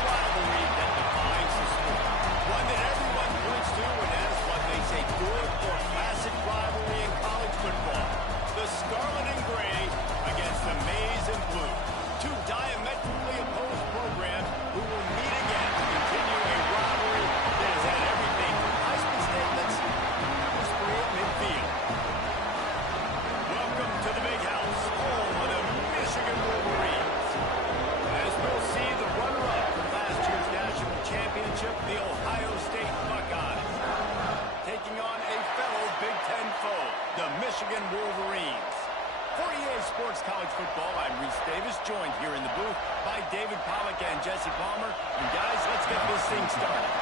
rivalry that defines the sport. One that everyone points to and as what makes a good or classic rivalry in college football. The scarlet and gray against the maize and blue. Two diametrically opposed programs who will meet again to continue a rivalry that has had everything from Heisman statements to pepper at midfield. Welcome to the Big House, home of the Michigan Wolverines. As we'll see the runner-up from last year's national championship, the Ohio State Buckeyes, taking on a fellow Big Ten foe, the Michigan Wolverines. For EA Sports College Football, I'm Reese Davis, joined here in the booth by David Pollack and Jesse Palmer. And guys, let's get this thing started.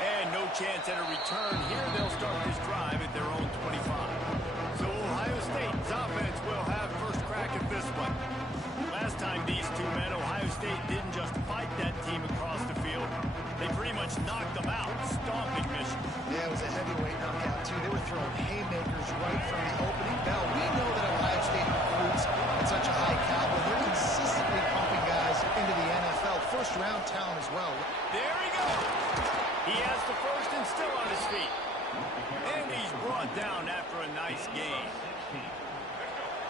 And no chance at a return here. They'll start this drive at their own 25. So Ohio State's offense will have first crack at this one. Last time these two met, Ohio State didn't just fight that team across the field. They pretty much knocked them out, stomping Michigan. Yeah, it was a heavyweight knockout, too. They were throwing haymakers right from the opening bell. We know that Ohio State recruits at such a high caliber. They're consistently pumping guys into the NFL. First-round talent as well. There he goes. He has the first and still on his feet. And he's brought down after a nice game.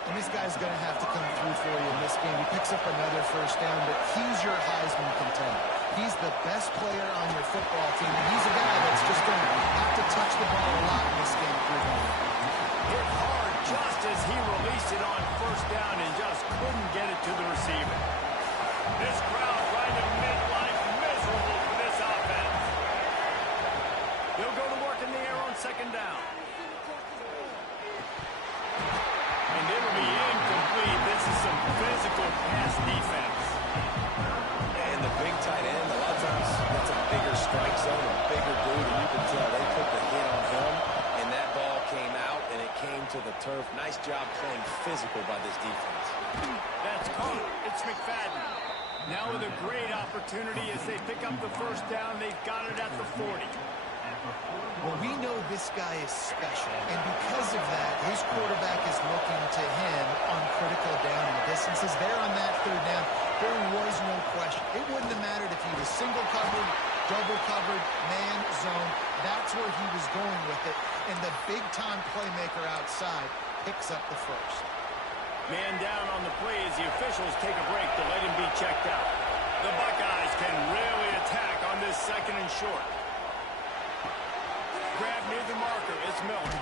And this guy's going to have to come through for you in this game. He picks up another first down, but he's your Heisman contender. He's the best player on your football team, and he's a guy that's just going to have to touch the ball a lot in this game. Hit hard just as he released it on first down and just couldn't get it to the receiver. This crowd trying to make life miserable for this offense. They'll go to work in the air on second down. And it'll be incomplete. This is some physical pass defense. And the big tight end, a lot of times that's a bigger strike zone, a bigger dude, and you can tell they took the hit on him, and that ball came out, and it came to the turf. Nice job playing physical by this defense. That's caught. It's McFadden. Now with a great opportunity as they pick up the first down. They've got it at the 40. Well, we know this guy is special, and because of that, his quarterback is looking to him on critical down and distances. There on that third down, there was no question. It wouldn't have mattered if he was single covered, double covered, man, zone. That's where he was going with it, and the big-time playmaker outside picks up the first. Man down on the play as the officials take a break to let him be checked out. The Buckeyes can really attack on this second and short. Grab near the marker. It's Miller.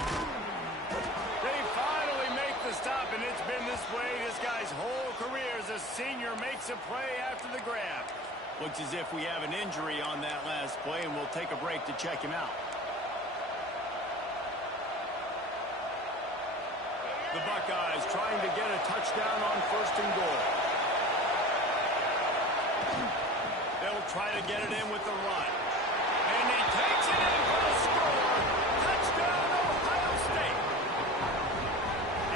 They finally make the stop, and it's been this way this guy's whole career as a senior. Makes a play after the grab. Looks as if we have an injury on that last play, and we'll take a break to check him out. The Buckeyes trying to get a touchdown on first and goal. They'll try to get it in with the run. And he takes it in for the score. Touchdown, Ohio State.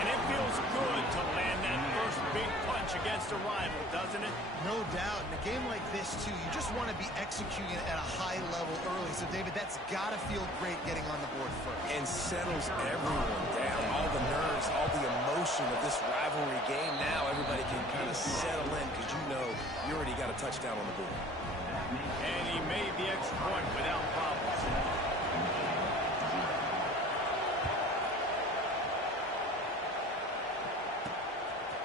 And it feels good to land that first big punch against a rival, doesn't it? No doubt. In a game like this, too, you just want to be executing at a high level early. So, David, that's got to feel great getting on the board first. And settles everyone down. All the nerves, all the emotion of this rivalry game. Now everybody can kind of settle in because you know you already got a touchdown on the board. And he made the extra point without problems.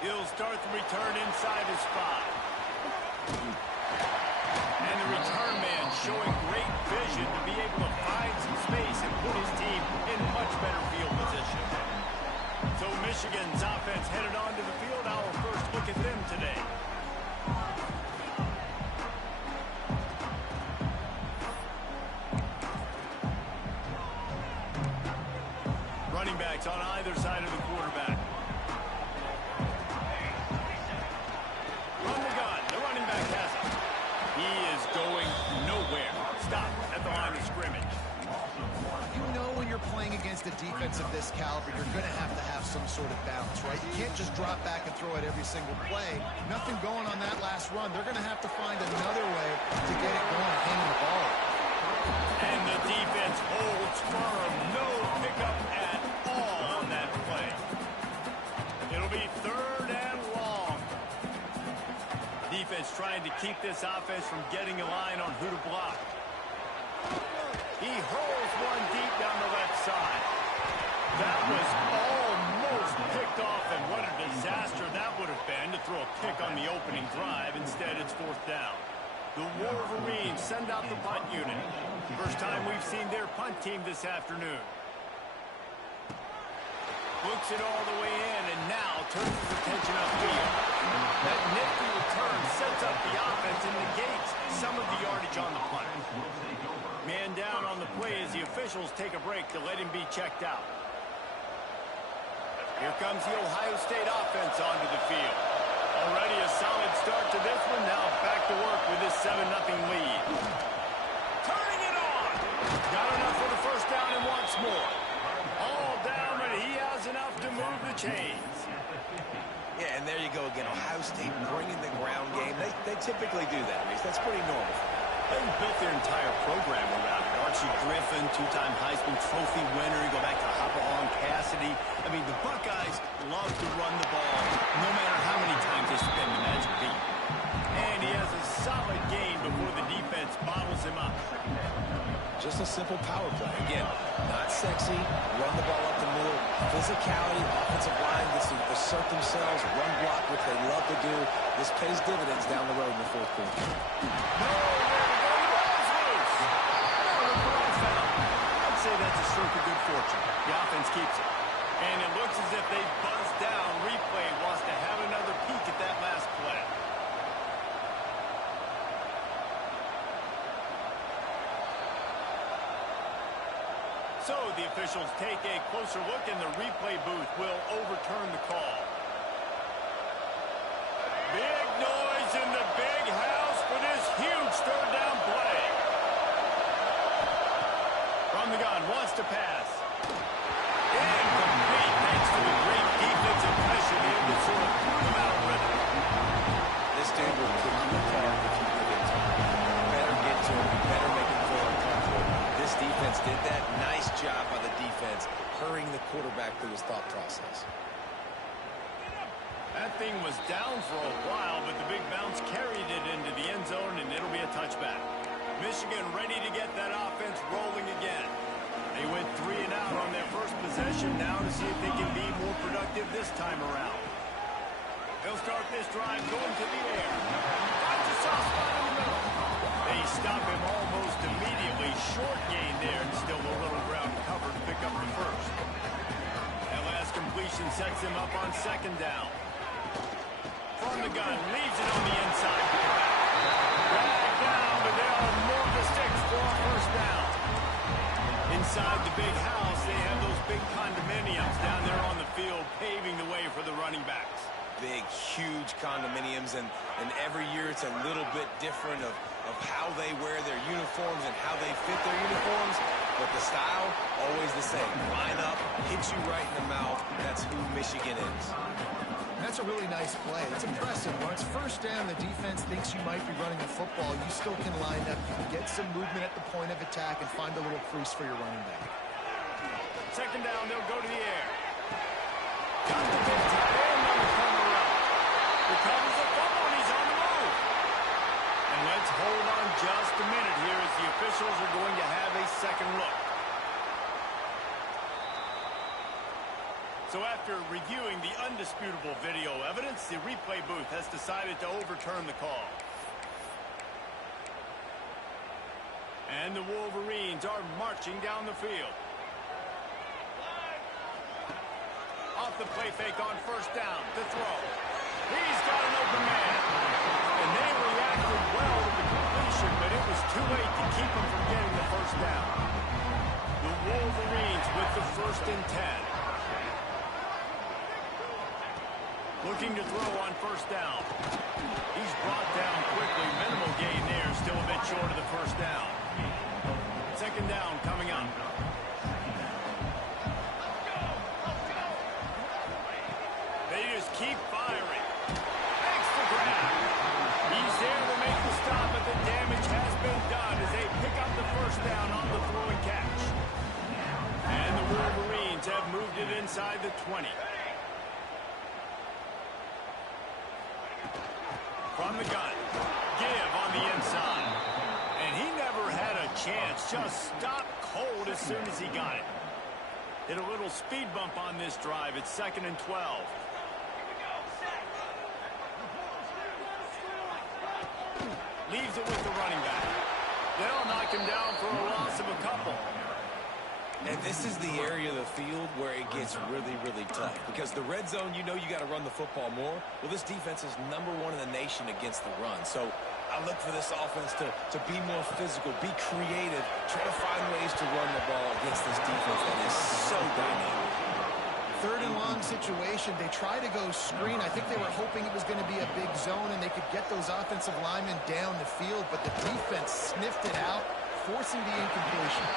He'll start the return inside his 5. And the return man showing great vision to be able to find some space and put his team in much better field position. So Michigan's offense headed onto the field. Our first look at them today. Running backs on either side of the quarterback. Run the gun. The running back has it. He is going nowhere. Stop at the line of scrimmage. You know when you're playing against a defense of this caliber, you're going to have some sort of balance, right? You can't just drop back and throw it every single play. Nothing going on that last run. They're going to have to find another way to get it going, hanging the ball. And the defense holds firm. No pickup at all on that play. It'll be 3rd and defense trying to keep this offense from getting a line on who to block. He hurls one deep down the left side. That was almost picked off, and what a disaster that would have been to throw a pick on the opening drive. Instead, it's fourth down. The Wolverines send out the punt unit. First time we've seen their punt team this afternoon. Looks it all the way in, and now turns his attention upfield. That nifty return sets up the offense and negates some of the yardage on the punt. Man down on the play as the officials take a break to let him be checked out. Here comes the Ohio State offense onto the field. Already a solid start to this one. Now back to work with this 7-0 lead. Turning it on. Got enough for the first down and wants more. All down, but he has enough to move the chains. Yeah, and there you go again. Ohio State bringing the ground game. They typically do that, Reese. That's pretty normal. They've built their entire program around it. Archie Griffin, two-time Heisman Trophy winner. You go back to Hopalong Cassidy. I mean, the Buckeyes love to run the ball, no matter how many times they spin the magic beat. And he has a solid gain before the defense bottles him up. Just a simple power play. Again, not sexy, run the ball up the middle, physicality, offensive line gets to assert themselves, run block, which they love to do. This pays dividends down the road in the fourth quarter. I'd say that's a stroke of good fortune. The offense keeps it. And it looks as if they buzzed down. Replay wants to have another peek at that last play. So the officials take a closer look, and the replay booth will overturn the call. Big noise in the big house for this huge third down play. From the gun, wants to pass. Incomplete, thanks to the great defensive pressure here that sort of threw them out of rhythm. This dude will kick you apart if you give him time. You better get to him. You better make him feel uncomfortable. This defense did that. Nice job by the defense, hurrying the quarterback through his thought process. That thing was down for a while, but the big bounce carried it into the end zone, and it'll be a touchback. Michigan ready to get that offense rolling again. They went 3 and out on their first possession, now to see if they can be more productive this time around. They'll start this drive going to the air. Finds a soft spot in the middle. They stop him almost immediately. Short gain there, and still a little ground cover to pick up the first. That last completion sets him up on second down. From the gun, leaves it on the inside. Drag down, but there are more of the sticks for a first down. Inside the big house, they have those big condominiums down there on the field, paving the way for the running backs. Big, huge condominiums, and every year it's a little bit different of how they wear their uniforms and how they fit their uniforms, but the style, always the same. Line up, hit you right in the mouth. That's who Michigan is. That's a really nice play. It's impressive. When it's first down, the defense thinks you might be running a football. You still can line up. You can get some movement at the point of attack and find a little crease for your running back. Second down, they'll go to the air. Got the big tight end on the corner route. Recovers the fumble, and he's on the move. And let's hold on just a minute here as the officials are going to have a second look. So after reviewing the undisputable video evidence, the replay booth has decided to overturn the call. And the Wolverines are marching down the field. Off the play fake on first down to throw. He's got an open man. And they reacted well to the completion, but it was too late to keep him from getting the first down. The Wolverines with the 1st and 10. Looking to throw on first down. He's brought down quickly. Minimal gain there. Still a bit short of the first down. Second down coming up. They just keep firing. Thanks for grab. He's there to make the stop, but the damage has been done as they pick up the first down on the throw and catch. And the Wolverines have moved it inside the 20. From the gun. Give on the inside. And he never had a chance. Just stopped cold as soon as he got it. Hit a little speed bump on this drive. It's 2nd and 12. Leaves it with the running back. They'll knock him down for a loss of a couple. And this is the area of the field where it gets really, really tough. Because the red zone, you know you got to run the football more. Well, this defense is #1 in the nation against the run. So I look for this offense to be more physical, be creative, try to find ways to run the ball against this defense that is so dynamic. 3rd and long situation. They try to go screen. I think they were hoping it was going to be a big zone and they could get those offensive linemen down the field, but the defense sniffed it out, forcing the incompletion.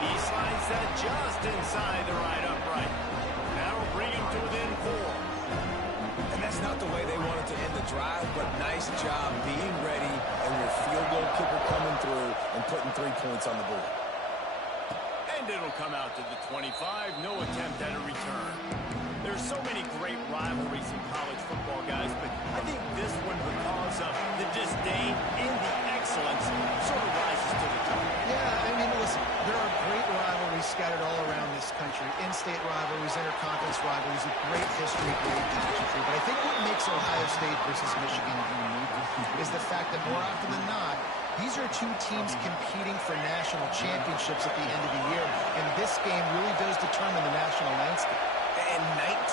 He slides that just inside the right upright. That'll bring him to within 4. And that's not the way they wanted to end the drive, but nice job being ready and your field goal kicker coming through and putting 3 points on the board. And it'll come out to the 25. No attempt at a return. There's so many great rivalries in college football, guys, but I think this one, because of the disdain and the excellence, sort of rises to the top. Yeah, I mean, listen, there are great rivalries scattered all around this country. In-state rivalries, interconference rivalries, a great history, great pageantry. But I think what makes Ohio State versus Michigan unique is the fact that more often than not, these are two teams competing for national championships at the end of the year, and this game really does determine the national landscape. And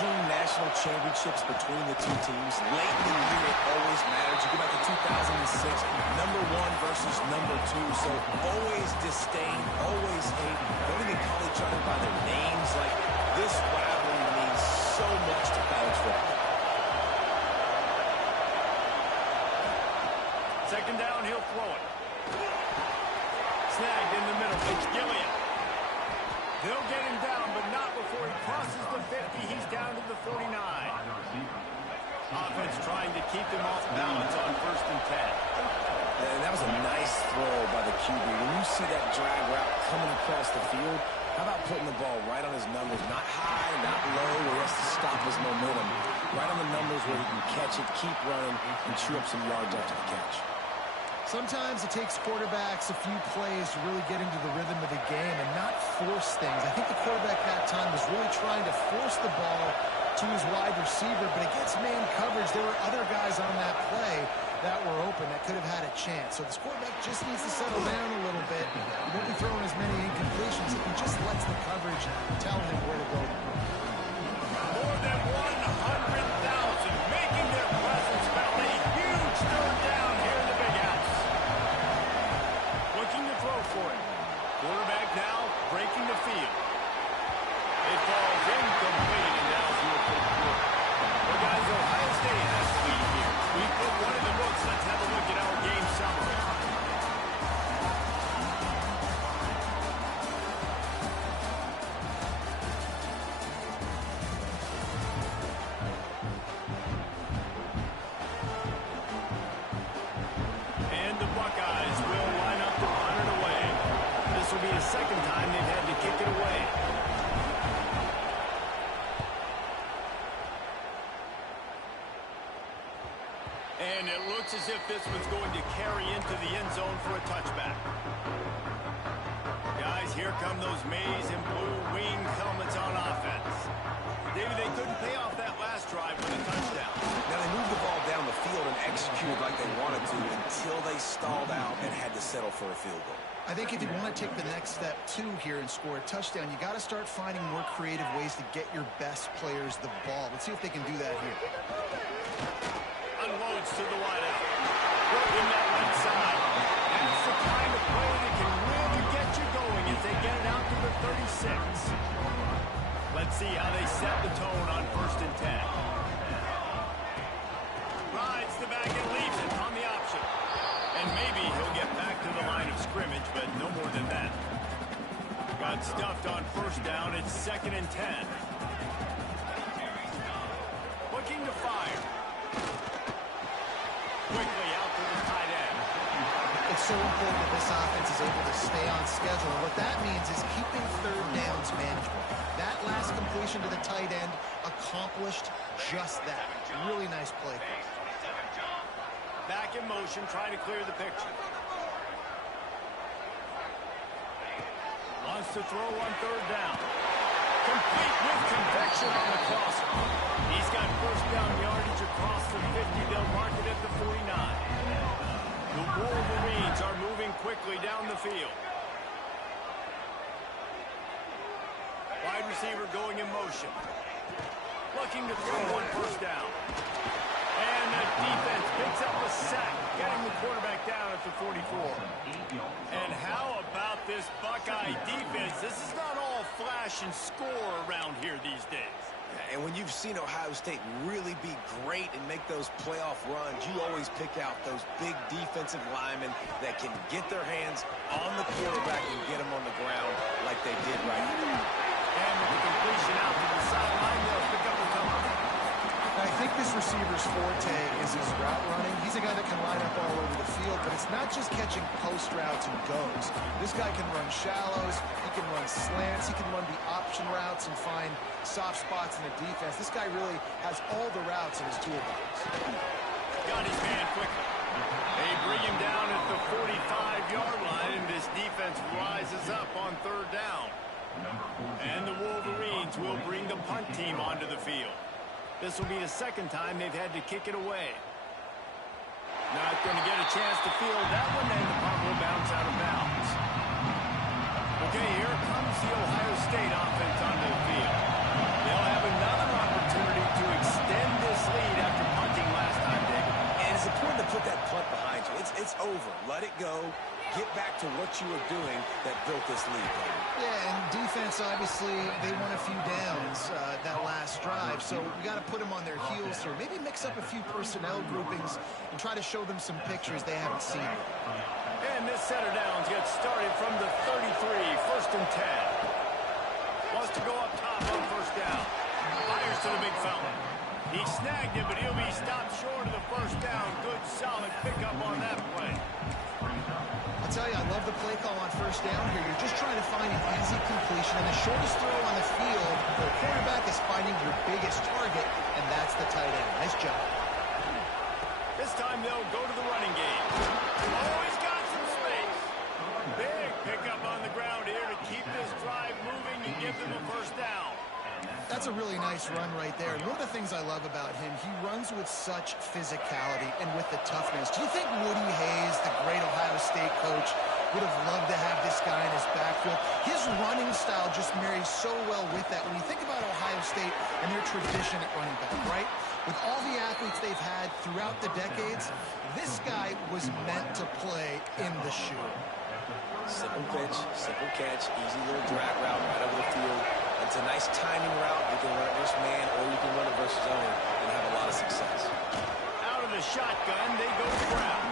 19 national championships between the two teams. Late in the year, it always matters. You go back to 2006, #1 versus #2. So always disdain, always hate. Don't even call each other by their names. Like, this rivalry means so much to college football. 2nd down, he'll throw it. Snagged in the middle. It's Gilliam. They'll get him down, but not before he crosses the 50. He's down to the 49. Offense trying to keep him off balance on 1st and 10. And that was a nice throw by the QB. When you see that drag route coming across the field, how about putting the ball right on his numbers? Not high, not low, where he has to stop his momentum. Right on the numbers where he can catch it, keep running, and chew up some yards after the catch. Sometimes it takes quarterbacks a few plays to really get into the rhythm of the game and not force things. I think the quarterback that time was really trying to force the ball to his wide receiver, but against man coverage, there were other guys on that play that were open that could have had a chance. So this quarterback just needs to settle down a little bit. He won't be throwing as many incompletions if he just lets the coverage tell him where to go. More than 100,000 making their presence felt. A huge third down here in the big house. Looking to throw for it. Quarterback now breaking the field. It falls incomplete, and now he'll put it through. Well, guys, Ohio State has the lead here. We put one in the books. Let's have a look at our game summary. And the Buckeyes will line up to punt it away. This will be the 2nd time they've had to kick it away. And it looks as if this one's going to carry into the end zone for a touchback. Guys, here come those maize and blue wing helmets on offense. David, they couldn't pay off that last drive with a touchdown. Now, they moved the ball down the field and executed like they wanted to until they stalled out and had to settle for a field goal. I think if you want to take the next step, too, here and score a touchdown, you got to start finding more creative ways to get your best players the ball. Let's see if they can do that here. Unloads to the wideout. Working that left side. That's the kind of play that can really get you going as they get it out to the 36. Let's see how they set the tone on 1st and 10. Rides the back and leaves it on the option. And maybe he'll get back to the line of scrimmage, but no more than that. Got stuffed on 1st down. It's 2nd and 10. Looking to fire. Quickly out to the tight end. It's so important that this offense is able to stay on schedule. And what that means is keeping 3rd downs manageable. That last completion to the tight end accomplished just that. Really nice play. in motion, trying to clear the picture. Wants to throw on third down. Complete with conviction on the crosser. He's got first down yardage across the 50. They'll mark it at the 49. The Wolverines are moving quickly down the field. Wide receiver going in motion. Looking to throw on first down. And the defense picks up a sack, getting the quarterback down at the 44. And how about this Buckeye defense? This is not all flash and score around here these days. And when you've seen Ohio State really be great and make those playoff runs, you always pick out those big defensive linemen that can get their hands on the quarterback and get him on the ground like they did right here. And with the completion out to the sideline, they'll pick up the cover. I think this receiver's forte is his route running. He's a guy that can line up all over the field, but it's not just catching post routes and goes. This guy can run shallows, he can run slants, he can run the option routes and find soft spots in the defense. This guy really has all the routes in his toolbox. Got his man quickly. They bring him down at the 45-yard line, and this defense rises up on third down. And the Wolverines will bring the punt team onto the field. This will be the second time they've had to kick it away. Not going to get a chance to field that one, and the punt will bounce out of bounds. Okay, here comes the Ohio State offense onto the field. They'll have another opportunity to extend this lead after punting last time, David. And it's important to put that punt behind you. It's over. Let it go. Get back to what you were doing that built this lead. Yeah, and defense, obviously, they won a few downs that last drive, so we got to put them on their heels here. Maybe mix up a few personnel groupings and try to show them some pictures they haven't seen. And this set of downs gets started from the 33, first and 10. Wants to go up top on first down. Fires to the big fella. He snagged it, but he'll be stopped short of the first down. Good, solid pickup on that play. I'll tell you, I love the play call on first down here. You're just trying to find an easy completion, and the shortest throw on the field for a quarterback is finding your biggest target, and that's the tight end. Nice job. This time they'll go to the running game. Oh, he's got some space. Big pickup on the ground here to keep this drive moving and give them a first down. That's a really nice run right there. And one of the things I love about him, he runs with such physicality and with the toughness. Do you think Woody Hayes, the great Ohio State coach, would have loved to have this guy in his backfield? His running style just marries so well with that. When you think about Ohio State and their tradition at running back, right? With all the athletes they've had throughout the decades, this guy was meant to play in the shoe. Simple pitch, simple catch, easy little drag route right over the field. It's a nice timing route. You can run it versus man, or you can run it versus zone and have a lot of success. Out of the shotgun, they go to Brown.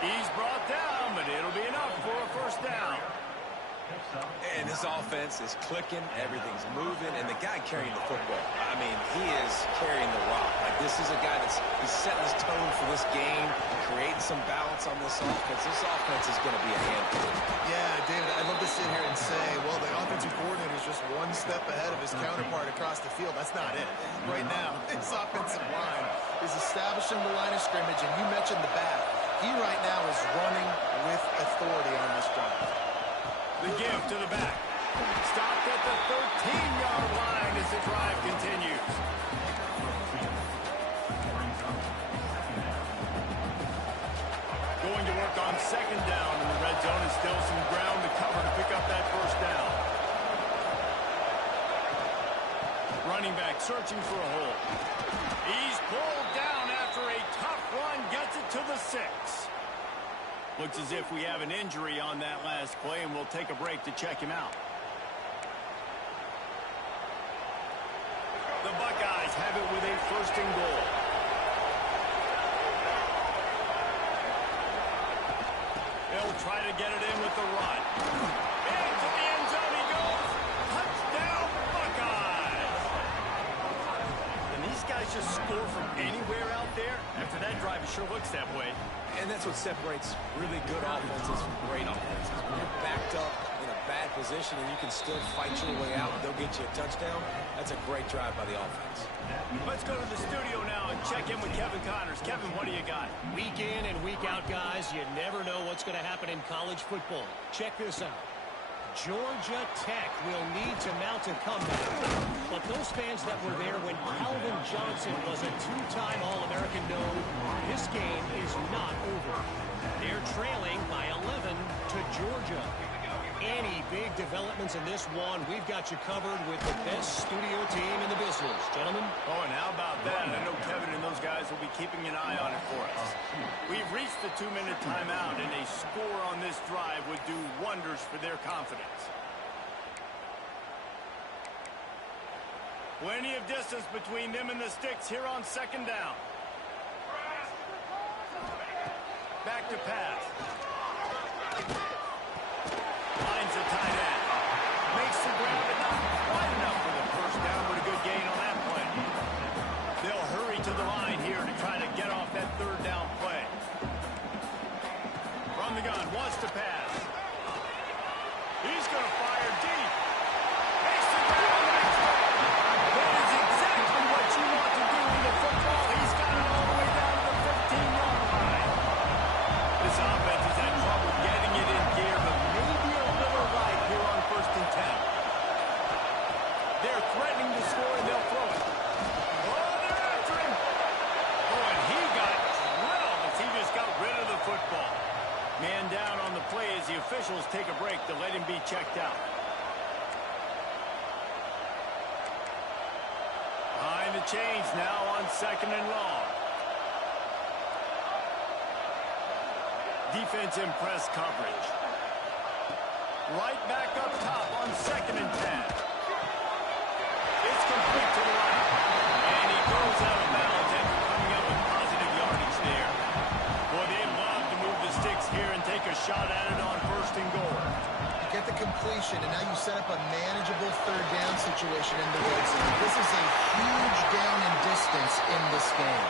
He's brought down, but it'll be enough for a first down. And this offense is clicking, everything's moving, and the guy carrying the football, I mean, he is carrying the rock. Like, this is a guy he's setting his tone for this game, creating some balance on this offense. This offense is going to be a handful. Yeah, David, I'd love to sit here and say, well, the offensive coordinator is just one step ahead of his counterpart across the field. That's not it. Right now, this offensive line is establishing the line of scrimmage, and you mentioned the back. He right now is running with authority on this drive. The give to the back. Stopped at the 13-yard line as the drive continues. Going to work on second down in the red zone, and still some ground to cover to pick up that first down. Running back searching for a hole. He's pulled down after a tough run, gets it to the 6. Looks as if we have an injury on that last play, and we'll take a break to check him out. The Buckeyes have it with a first and goal. They'll try to get it in with the run. Into the end zone he goes. Touchdown, Buckeyes! And these guys just score from anywhere out there. After that drive, it sure looks that way. And that's what separates really good offenses from great offenses. When you're backed up in a bad position and you can still fight your way out and they'll get you a touchdown, that's a great drive by the offense. Let's go to the studio now and check in with Kevin Connors. Kevin, what do you got? Week in and week out, guys, you never know what's going to happen in college football. Check this out. Georgia Tech will need to mount a comeback. But those fans that were there when Calvin Johnson was a two-time All-American know this game is not over. They're trailing by 11 to Georgia. Any big developments in this one, we've got you covered with the best studio team in the business. Gentlemen? Oh, and how about that? I know Kevin and those guys will be keeping an eye on it for us. We've reached the 2-minute timeout, and a score on this drive would do wonders for their confidence. Plenty of distance between them and the sticks here on second down. Back to pass. Finds the tight end. Makes the grab, but not quite enough for the first down, but a good gain on that play. They'll hurry to the line here to try to get off that third down play. From the gun, wants to pass. He's going to fire deep. Makes the grab, makes the grab. That is exactly what you want to do with the football. He's got it all the way down to the 15-yard line. This offense has had trouble getting it in gear, but maybe a little right here on 1st and 10. They're threatening to score, and they'll throw it. Oh, they're after him. Oh, and he got drilled as he just got rid of the football. Man down on the play as the officials take a break to let him be checked out. Behind the chains now on 2nd and long. Defense in press coverage. Right back up top on 2nd and 10. It's complete to the right. And he goes out of bounds after coming up with positive yardage there. Boy, they'd love to move the sticks here and take a shot at it on 1st and goal. You get the completion, and now you set up a manageable third down situation in the red zone. This is a huge down in distance in this game.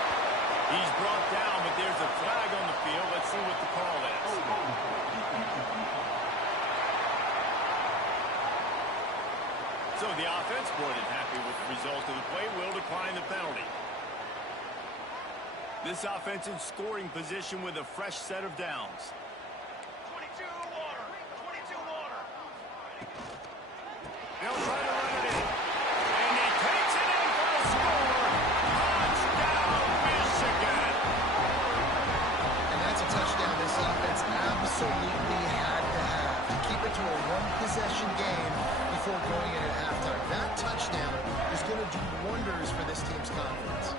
He's brought down, but there's a flag on the field. Let's see what the call is. So the offense, more than happy with the result of the play, will decline the penalty. This offense in scoring position with a fresh set of downs. 22 water. 22 water. They'll try to run it in. And he takes it in for a score. Touchdown, Michigan. And that's a touchdown this offense absolutely had to have to keep it to a one-possession game before going in at halftime. That touchdown is going to do wonders for this team's confidence.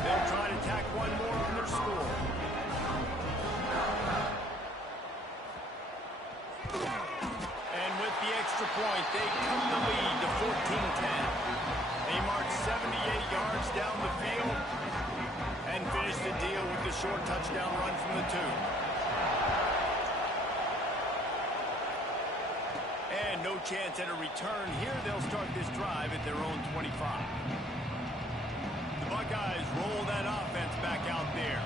They'll try to tack one more on their score. And with the extra point, they cut the lead to 14-10. They march 78 yards down the field and finish the deal with the short touchdown run from the 2. And no chance at a return here. They'll start this drive at their own 25. The Buckeyes roll that offense back out there.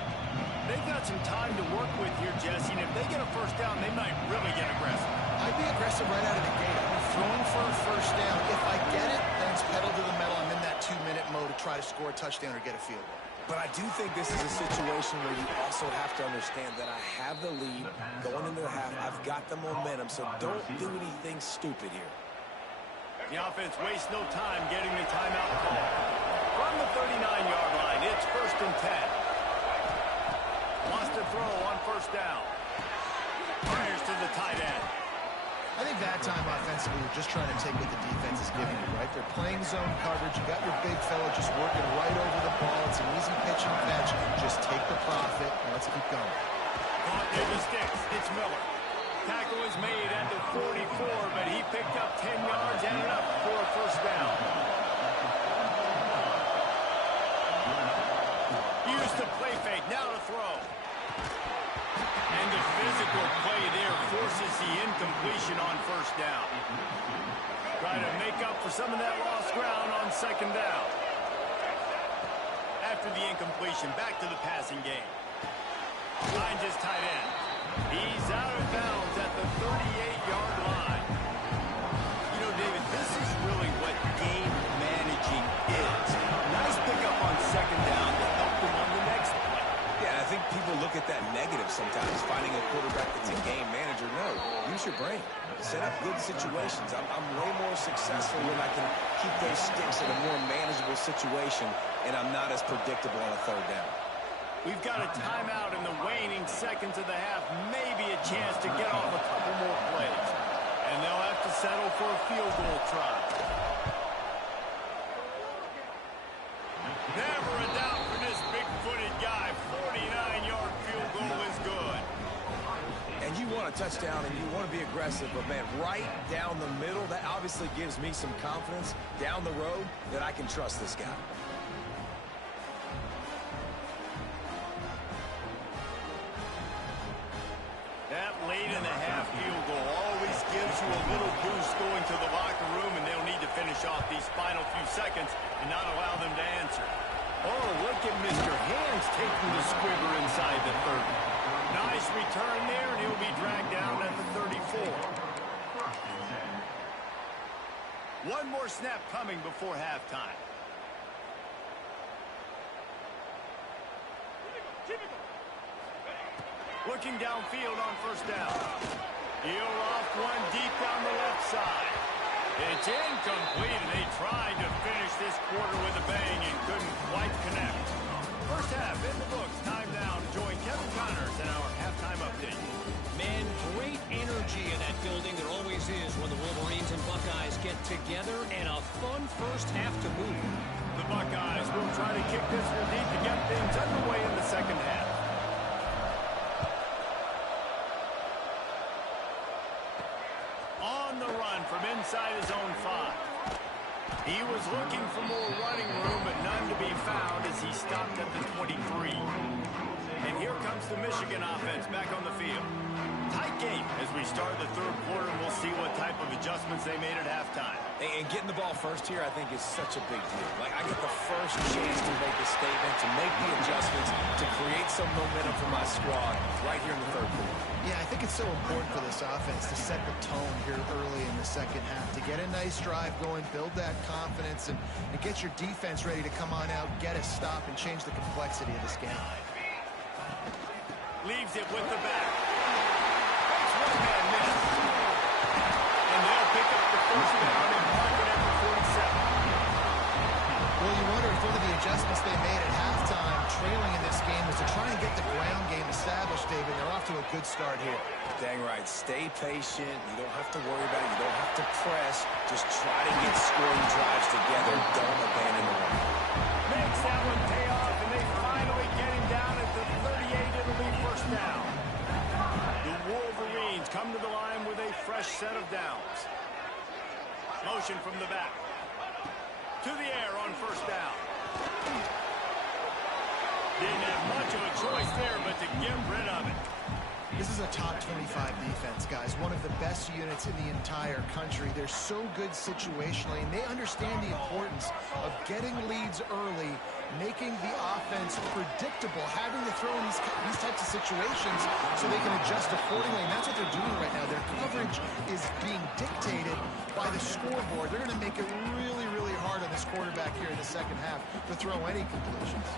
They've got some time to work with here, Jesse, and if they get a first down, they might really get aggressive. I'd be aggressive right out of the gate. I'd be throwing for a first down. If I get it, then it's pedal to the metal. I'm in that 2-minute mode to try to score a touchdown or get a field goal. But I do think this is a situation where you also have to understand that I have the lead going into the half. I've got the momentum, so don't do anything stupid here. The offense wastes no time getting the timeout call. From the 39-yard line, it's 1st and 10. Wants to throw on 1st down. Fires to the tight end. I think that time offensively, you're just trying to take what the defense is giving you, right? They're playing zone coverage. You got your big fella just working right over the ball. It's an easy pitch and catch. Just take the profit, and let's keep going. Caught near the sticks. It's Miller. Tackle is made at the 44, but he picked up 10 yards and enough for a first down. Used to play fake. Now to throw. And the physical play there forces the incompletion on 1st down. Trying to make up for some of that lost ground on 2nd down. After the incompletion, back to the passing game. Finds his tight end. He's out of bounds at the 38-yard line. You know, David, this is really what game managing is. Nice pickup on second down to help them on the next play. Yeah, and I think people look at that negative sometimes, finding a quarterback that's a game manager. No, use your brain. Set up good situations. I'm way more successful when I can keep those sticks in a more manageable situation, and I'm not as predictable on a third down. We've got a timeout in the waning seconds of the half. Maybe a chance to get off a couple more plays. And they'll have to settle for a field goal try. Never a doubt for this big-footed guy. 49-yard field goal is good. And you want a touchdown and you want to be aggressive, but, man, right down the middle, that obviously gives me some confidence down the road that I can trust this guy. That late in the half field goal always gives you a little boost going to the locker room, and they'll need to finish off these final few seconds and not allow them to answer. Oh, look at Mr. Hands taking the squibber inside the 30. Nice return there, and he'll be dragged down at the 34. One more snap coming before halftime. Looking downfield on first down. He'll off one deep down the left side. It's incomplete, and they tried to finish this quarter with a bang and couldn't quite connect. First half in the books. Time now to join Kevin Connors in our halftime update. Man, great energy in that building. There always is when the Wolverines and Buckeyes get together, and a fun first half to boot. The Buckeyes will try to kick this one deep to get things underway in the second half. On the run from inside his own 5. He was looking for more running room, but none to be found as he stopped at the 23. And here comes the Michigan offense back on the field. Tight game as we start the third quarter, and we'll see what type of adjustments they made at halftime. And getting the ball first here, I think, is such a big deal. Like, I get the first chance to make a statement, to make the adjustments, to create some momentum for my squad right here in the third quarter. Yeah, I think it's so important for this offense to set the tone here early in the second half, to get a nice drive going, build that confidence, and get your defense ready to come on out, get a stop, and change the complexity of this game. Leaves it with the back. Makes one man miss. And they'll pick up the first down and mark it at the 47. Well, you wonder if one of the adjustments they made at halftime, trailing in this game, was to try and get the ground game established, David. They're off to a good start here. Dang right. Stay patient. You don't have to worry about it. You don't have to press. Just try to get scoring drives together. Don't abandon the run. Makes that one pay off, and they finally get him down at the 38. It'll be first down. The Wolverines come to the line with a fresh set of downs. Motion from the back. To the air on first down. Didn't have much of a choice there, but to get rid of it. This is a top 25 defense, guys. One of the best units in the entire country. They're so good situationally, and they understand the importance of getting leads early, making the offense predictable, having to throw in these types of situations so they can adjust accordingly. And that's what they're doing right now. Their coverage is being dictated by the scoreboard. They're going to make it really, really hard on this quarterback here in the second half to throw any conclusions.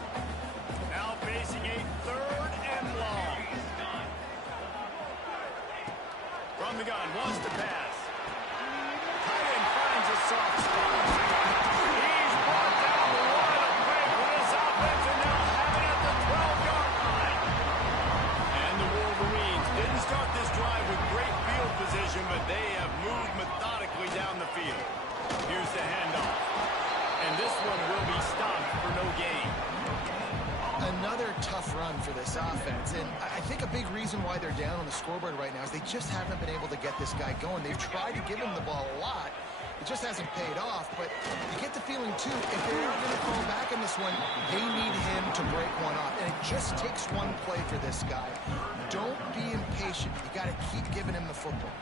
Now facing a third and long. From the gun, wants to pass. Tight end finds a soft spot. He's brought down the line of break with his offense, and now have it at the 12-yard line. And the Wolverines didn't start this drive with great field position, but they have moved methodically down the field. Here's the handoff. And this one will be stopped for no gain. Another tough run for this offense, and I think a big reason why they're down on the scoreboard right now is they just haven't been able to get this guy going. They've tried to give him the ball a lot. It just hasn't paid off, but you get the feeling, too, if they're ever going to fall back in this one, they need him to break one off, and it just takes one play for this guy. Don't be impatient. You got to keep giving him the football.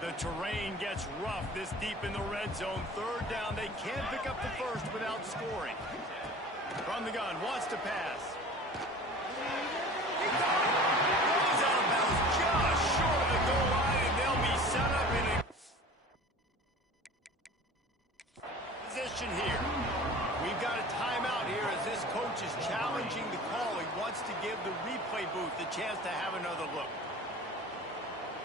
The terrain gets rough this deep in the red zone. Third down, they can't pick up the first without scoring. From the gun, wants to pass. He's out of bounds just short of the goal line, and they'll be set up in a position here. We've got a timeout here as this coach is challenging the call. He wants to give the replay booth the chance to have another look.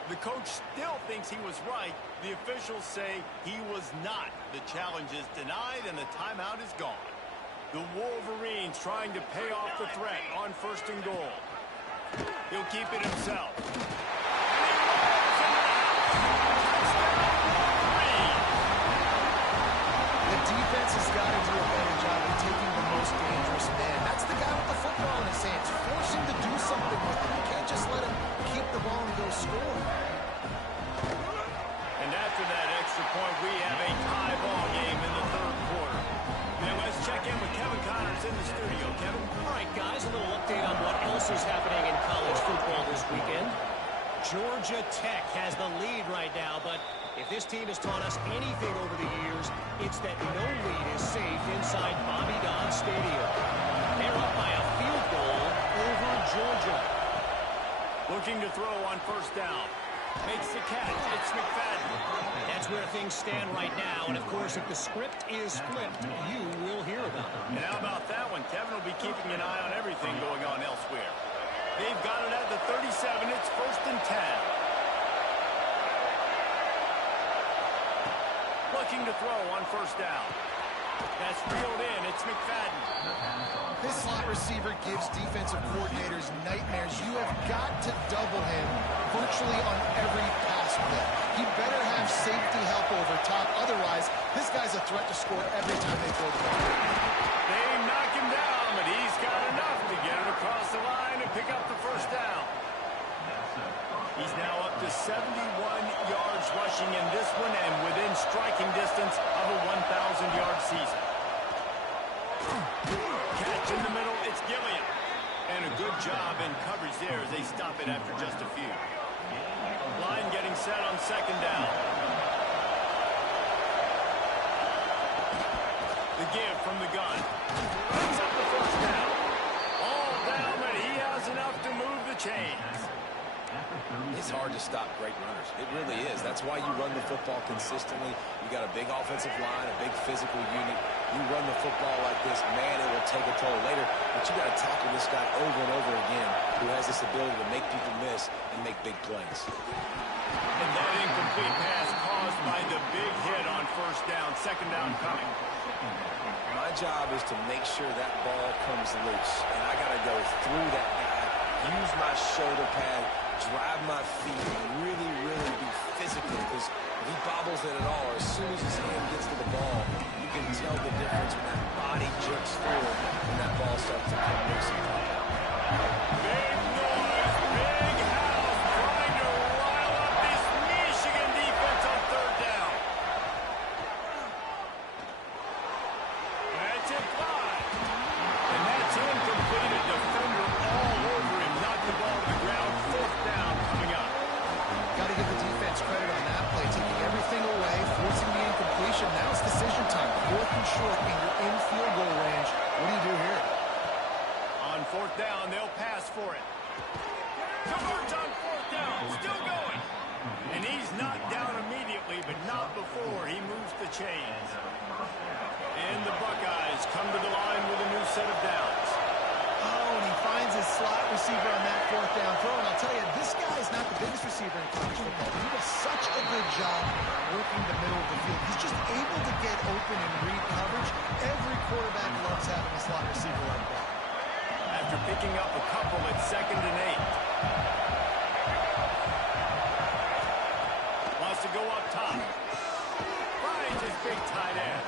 The coach still thinks he was right. The officials say he was not. The challenge is denied, and the timeout is gone. The Wolverines trying to pay off the threat on 1st and goal. He'll keep it himself. And he rolls into the house. Touchdown, Wolverines! The defense has got to do a better job of taking the most dangerous man. That's the guy with the football in his hands. Force him to do something with it. You can't just let him keep the ball and go score. And after that extra point, we have a tie ball game in the 3rd quarter. Now let's check in with Kevin Connors in the studio. Kevin? All right, guys, a little update on what else is happening in college football this weekend. Georgia Tech has the lead right now, but if this team has taught us anything over the years, it's that no lead is safe inside Bobby Dodd Stadium. They're up by a field goal over Georgia. Looking to throw on 1st down. Makes the catch. It's McFadden. That's where things stand right now, and of course, if the script is flipped, you will hear about it. And how about that one? Kevin will be keeping an eye on everything going on elsewhere. They've got it at the 37. It's 1st and 10. Looking to throw on 1st down. That's reeled in. It's McFadden. This slot receiver gives defensive coordinators nightmares. You have got to double him virtually on every pass play. He better have safety help over top. Otherwise, this guy's a threat to score every time they throw the ball. They knock him down, but he's got enough to get it across the line and pick up the 1st down. He's now up to 71 yards rushing in this one and within striking distance of a 1,000-yard season. Catch in the middle, it's Gilliam. And a good job in coverage there as they stop it after just a few. Line getting set on 2nd down. The give from the gun. Picks up the 1st down. All down, but he has enough to move the chains. It's hard to stop great runners. It really is. That's why you run the football consistently. You got a big offensive line, a big physical unit. You run the football like this, man, it will take a toll later. But you got to tackle this guy over and over again who has this ability to make people miss and make big plays. And that incomplete pass caused by the big hit on 1st down. 2nd down coming. My job is to make sure that ball comes loose. And I got to go through that guy, use my shoulder pad, drive my feet, and really, really be physical. Because if he bobbles it at all, or as soon as his hand gets to the ball, you can tell the difference when that body jerks forward and that ball starts to come loose and pop out. Big noise, big house, trying to rile up this Michigan defense on 3rd down. That's it, 5. And that's incomplete. A defender all over him. Knocked the ball to the ground. 4th down coming up. Got to give the defense credit on that play, taking everything away, forcing the incompletion. Now it's decision time. 4th and short, and you're in field goal range. What do you do here? On 4th down, they'll pass for it. Converts on 4th down. Still going. And he's knocked down immediately, but not before he moves the chains. And the Buckeyes come to the line with a new set of downs. Oh, and he finds his slot receiver on that 4th down throw. And I'll tell you, this guy is not the biggest receiver in college football. He does such a good job working the middle of the field. He's just able to get open and read coverage. Every quarterback loves having a slot receiver like that. After picking up a couple at 2nd and 8. Wants to go up top. Finds his big tight end.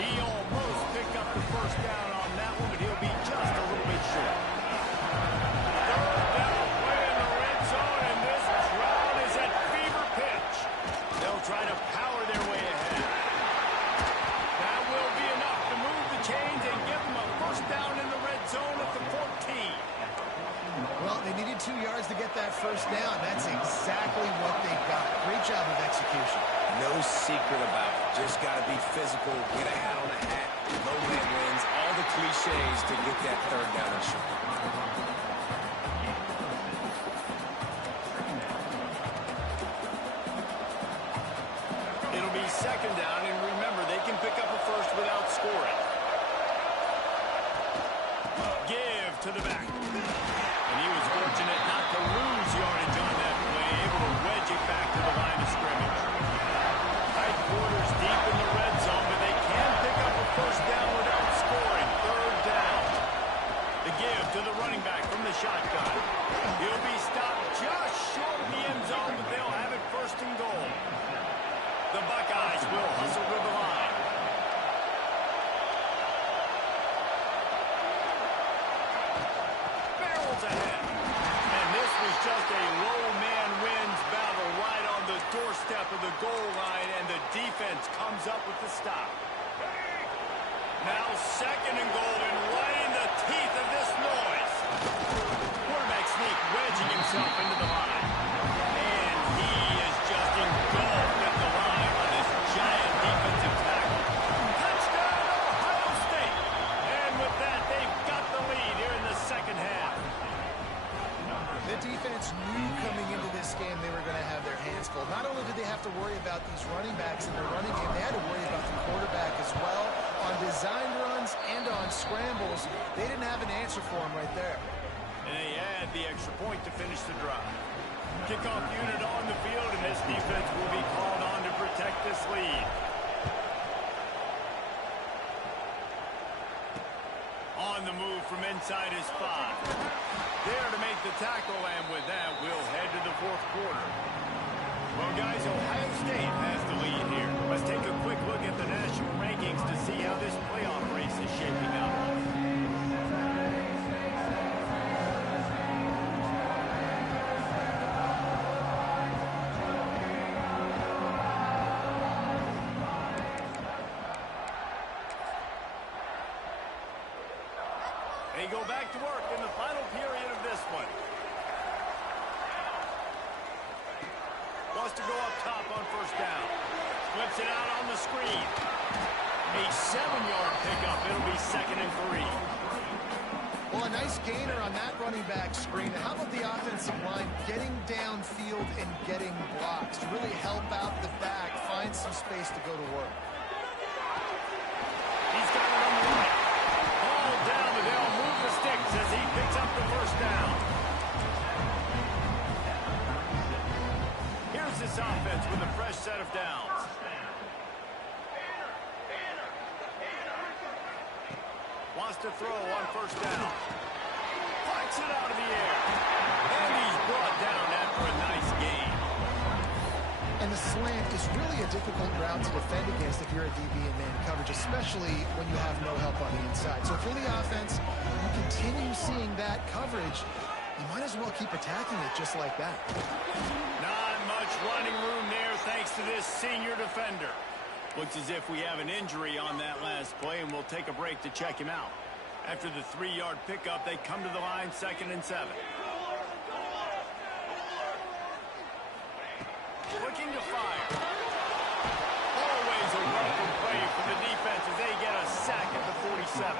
He almost picked up the 1st down on that one, but he'll be just a little bit short. 3rd down play in the red zone, and this crowd is at fever pitch. They'll try to power their way ahead. That will be enough to move the chains and give them a 1st down in the red zone at the 14. Well, they needed 2 yards to get that 1st down. That's exactly what they got. Great job of execution. No secret about it. Just got to be physical, get a hat on a hat, no man wins, all the cliches to get that third down and short. It'll be second down, and remember, they can pick up a first without scoring. Give to the back. And he was fortunate not to lose yardage on that play, able to wedge it back to the line of scrimmage. Tight quarters deep in the red zone, but they can pick up a first down without scoring. Third down. The give to the running back from the shotgun. He'll be stopped just short of the end zone, but they'll have it first and goal. The Buckeyes will hustle to the line. Barrels ahead. And this was just a low man wins battle right on the doorstep of the goal line, and the defense comes up with the stop. Now second and goal, and right in the teeth of this noise. Quarterback sneak wedging himself into the line. And he is just engulfed at the line on this giant defensive tackle. Touchdown, Ohio State. And with that, they've got the lead here in the second half. The defense knew coming into this game they were going to have their hands full. Not only did they have to worry about these running backs in their running game, they had to worry about the quarterback as well. On design runs and on scrambles, they didn't have an answer for him right there. And they had the extra point to finish the drive. Kickoff unit on the field, and this defense will be called on to protect this lead. On the move from inside his 5. There to make the tackle, and with that, we'll head to the fourth quarter. Well, guys, Ohio State has the lead here. Let's take a quick look at the national rankings to see how this playoff race is shaping up. They go back to work in the final period of this one. Wants to go up top on first down. Flips it out on the screen. A 7-yard pickup. It'll be second and 3. Well, a nice gainer on that running back screen. How about the offensive line getting downfield and getting blocks to really help out the back, find some space to go to work? He's got it on the right. Ball down, but they'll move the sticks as he picks up the first down. Here's this offense with a fresh set of downs. Wants to throw on first down. Flies it out of the air. And he's brought down after a nice gain. And the slant is really a difficult route to defend against if you're a DB in man coverage, especially when you have no help on the inside. So for the offense, you continue seeing that coverage, you might as well keep attacking it just like that. Not much running room there thanks to this senior defender. Looks as if we have an injury on that last play, and we'll take a break to check him out. After the 3-yard pickup, they come to the line, 2nd and 7. Looking to fire. Always a welcome play for the defense as they get a sack at the 47.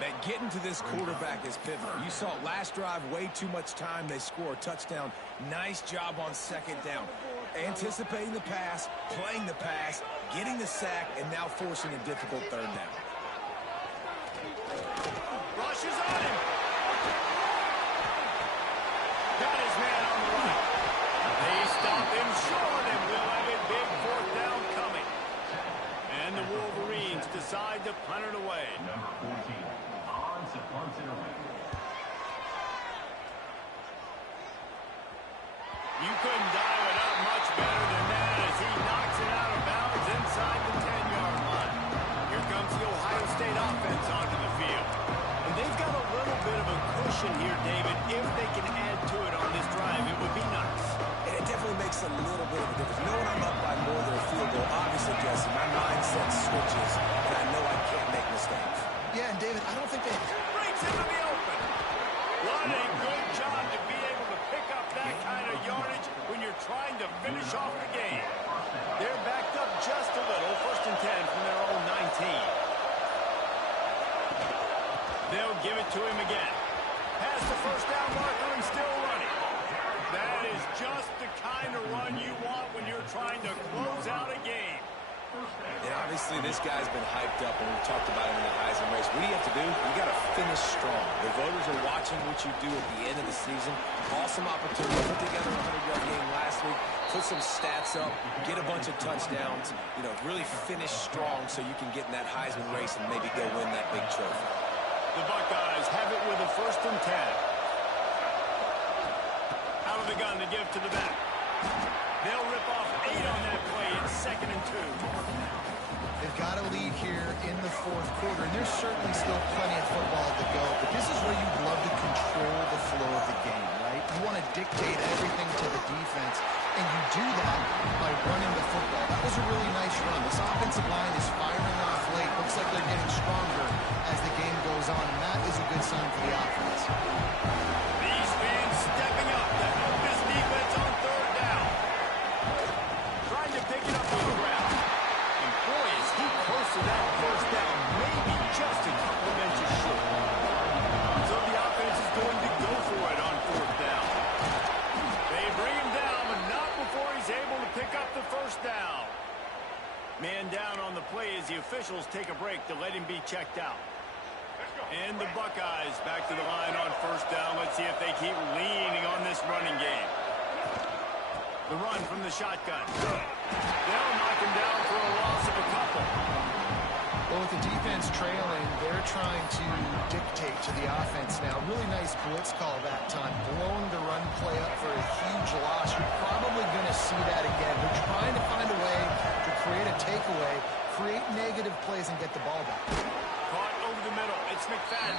That getting to this quarterback is pivotal. You saw it last drive, way too much time. They score a touchdown. Nice job on second down. Anticipating the pass, playing the pass, getting the sack, and now forcing a difficult third down. Rushes on him. Got his man on the right. They stop him short, and we'll have a big fourth down coming. And the Wolverines decide to punt it away. Number 14, Hans punts it away. You couldn't dial it up much better than that as he knocks it out of bounds inside the 10-yard line. Here comes the Ohio State offense onto the field. And they've got a little bit of a cushion here, David. If they can add to it on this drive, it would be nice. And it definitely makes a little bit of a difference. Knowing I'm up by more than a field goal, obviously, Jesse, my mindset switches, and I know I can't make mistakes. Yeah, and David, I don't think they... Breaks into the open. What a good job to be able to pick up that kind of yardage when you're trying to finish off the game. They're backed up just a little. 1st and 10 from their own 19. to him again. Past the first down marker and still running. That is just the kind of run you want when you're trying to close out a game. And obviously this guy's been hyped up, and we've talked about him in the Heisman race. What do you have to do? You got to finish strong. The voters are watching what you do at the end of the season. Awesome opportunity. Put together a 100-yard game last week. Put some stats up. Get a bunch of touchdowns. You know, really finish strong so you can get in that Heisman race and maybe go win that big trophy. The Buckeyes have it with a 1st and 10. Out of the gun to give to the back. They'll rip off 8 on that play. It's 2nd and 2. They've got a lead here in the 4th quarter, and there's certainly still plenty of football to go, but this is where you'd love to control the flow of the game, right? You want to dictate everything to the defense, and you do that by running the football. That was a really nice run. This offensive line is firing off late. Looks like they're getting stronger as the game goes on, and that is a good sign for the offense. These fans stepping up to help this defense on 3rd down. Trying to pick it up on the ground. And boy, is he close to that 1st down. Maybe just a couple of inches short. So the offense is going to go for it on 4th down. They bring him down, but not before he's able to pick up the 1st down. Man down on the play as the officials take a break to let him be checked out. And the Buckeyes back to the line on 1st down. Let's see if they keep leaning on this running game. The run from the shotgun. They'll knock him down for a loss of a couple. Well, with the defense trailing, they're trying to dictate to the offense now. Really nice blitz call that time. Blowing the run play up for a huge loss. You're probably going to see that again. They're trying to find a way to create a takeaway, create negative plays, and get the ball back. Caught over the middle. It's McFadden.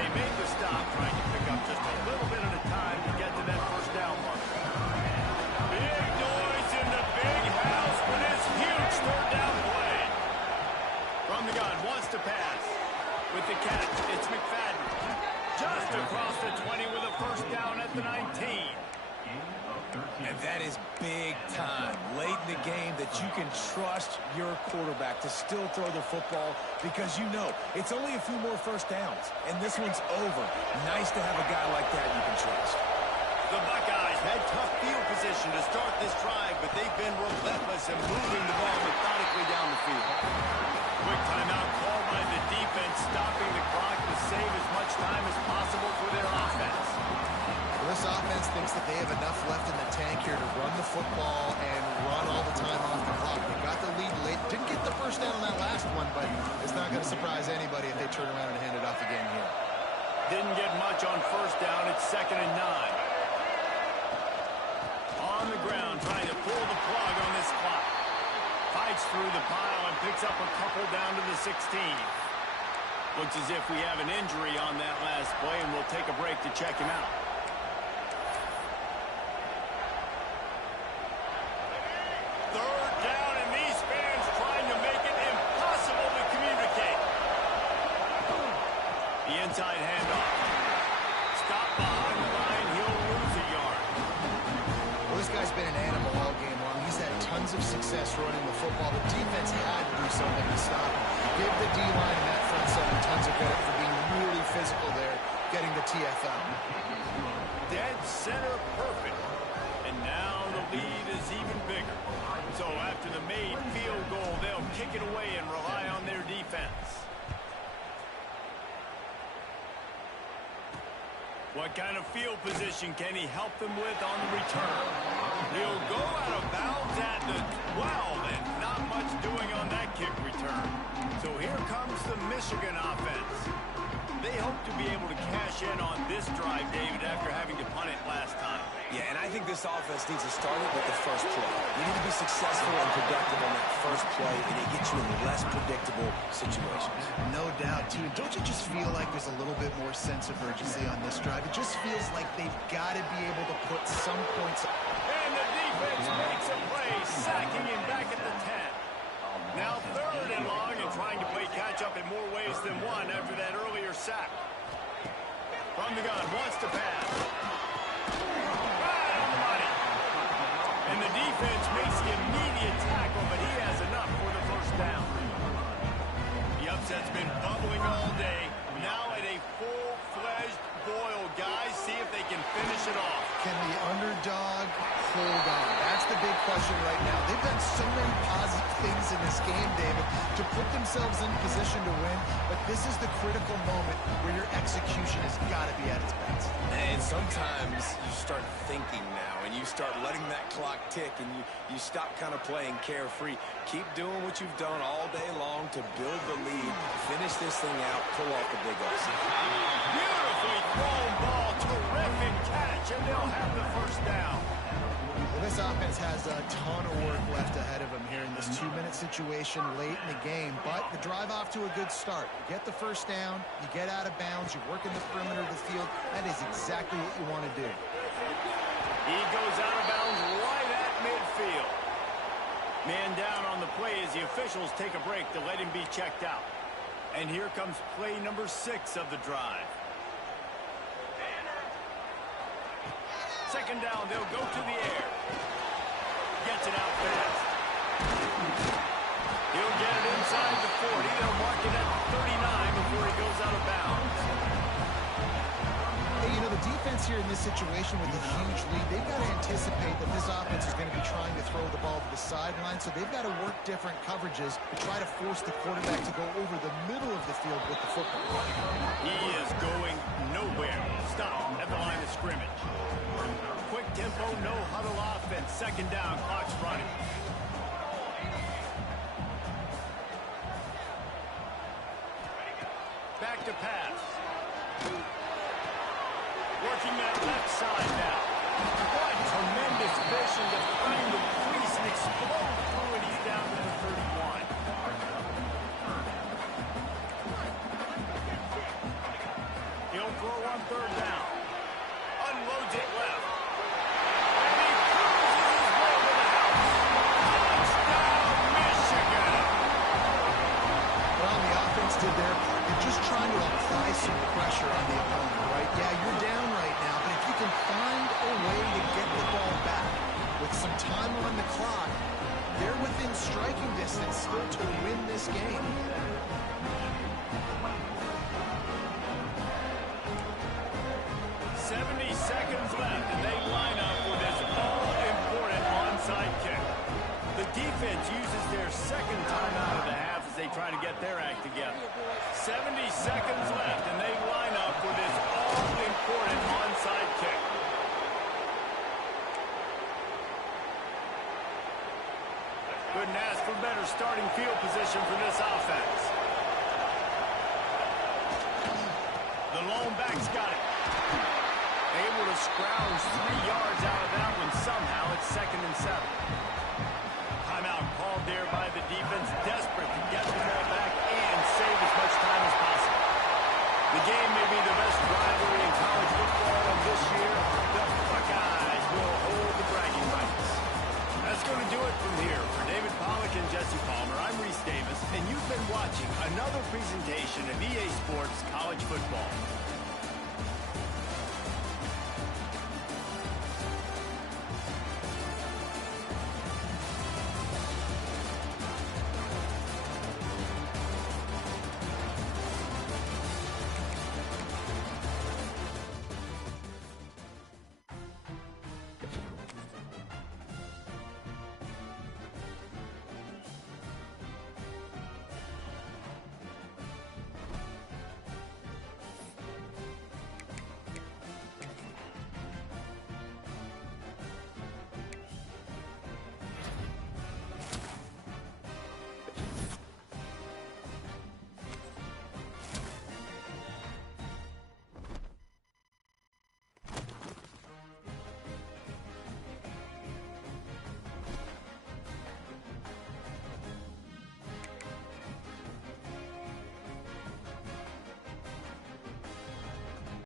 They made the stop, trying to pick up just a little bit at a time to get to that 1st down mark. Big noise in the big house for this huge 3rd down play. From the gun, wants to pass. With the catch, it's McFadden. Just across the 20 with a 1st down at the 19. And that is big time late in the game that you can trust your quarterback to still throw the football because you know it's only a few more 1st downs, and this one's over. Nice to have a guy like that you can trust. The Buckeyes had tough field position to start this drive, but they've been relentless in moving the ball methodically down the field. Quick timeout called by the defense, stopping the clock to save as much time as possible for their offense. Well, this offense thinks that they have enough left in the tank here to run the football and run all the time off the clock. They got the lead late. Didn't get the 1st down on that last one, but it's not going to surprise anybody if they turn around and hand it off again here. Didn't get much on 1st down. It's 2nd and 9. On the ground, trying to pull the plug on this clock. Fights through the pile and picks up a couple down to the 16. Looks as if we have an injury on that last play, and we'll take a break to check him out. Third down, and these fans trying to make it impossible to communicate. The inside handoff. Stop behind the line. He'll lose a yard. Well, this guy's been an animal all game long. He's had tons of success running the football. The defense had to do something to stop him. Give the D-line and that front seven tons of credit for being really physical there, getting the TFL. Dead center perfect. And now the lead is even bigger. So after the made field goal, they'll kick it away and rely on their defense. What kind of field position can he help them with on the return? He'll go out of bounds at the 12, and not much doing on that kick return. So here comes the Michigan offense. They hope to be able to cash in on this drive, David, after having to punt it last time. Yeah, and I think this offense needs to start it with the first play. You need to be successful and productive on that first play, and it gets you in less predictable situations. No doubt, too. Don't you just feel like there's a little bit more sense of urgency on this drive? It just feels like they've got to be able to put some points. And the defense makes a play, sacking him back at the 10. Now 3rd and long and trying to play catch-up in more ways than one after that earlier sack. From the gun, wants to pass. Right on the money. And the defense makes the immediate tackle, but he has enough for the 1st down. The upset's been bubbling all day, now at a full Can the underdog hold on? That's the big question right now. They've done so many positive things in this game, David, to put themselves in position to win, but this is the critical moment where your execution has got to be at its best. And sometimes you start thinking now, and you start letting that clock tick, and you stop kind of playing carefree. Keep doing what you've done all day long to build the lead, finish this thing out, pull off the big upset. Beautifully thrown ball, terrific catch, and they'll have the first down. Well, this offense has a ton of work left ahead of them here in this 2-minute situation late in the game, but the drive off to a good start. You get the first down, you get out of bounds, you work in the perimeter of the field. That is exactly what you want to do. He goes out of bounds right at midfield. Man down on the play as the officials take a break to let him be checked out. And here comes play number 6 of the drive. Second down, they'll go to the air. Gets it out fast. He'll get it inside the 40. They'll mark it at 39 before he goes out of bounds. Hey, you know, the defense here in this situation with a huge lead, they've got to anticipate that this offense is going to be trying to throw the ball to the sideline, so they've got to work different coverages to try to force the quarterback to go over the middle of the field with the football. He is going nowhere. Stop at the line of scrimmage. Quick tempo, no huddle offense. Second down, clock's running. Back to pass. Working that left side now. What tremendous vision to find the crease and explode through it. He's down to the 31. He'll throw on third down. Unloads it left. And he cruises his way to the house. Touchdown, Michigan! Well, the offense did their part. They're just trying to apply some pressure on the opponent, right? Yeah, you're down right now, but if you can find a way to get the ball back with some time on the clock, they're within striking distance still to win this game. 70 seconds left, and they line up with this all-important onside kick. The defense uses their second timeout of the half as they try to get their act together. 70 seconds left, and they line up with this all-important onside kick. Couldn't ask for better starting field position for this offense. The lone back's got it. Able to scrounge 3 yards out of that one somehow. It's 2nd and 7. Timeout called there by the defense, desperate to get the ball back and save as much time as possible. The game may be the best rivalry in college football, and this year, the Buckeyes will hold the bragging rights. That's going to do it from here. For David Pollack and Jesse Palmer, I'm Reese Davis, and you've been watching another presentation of EA Sports College Football.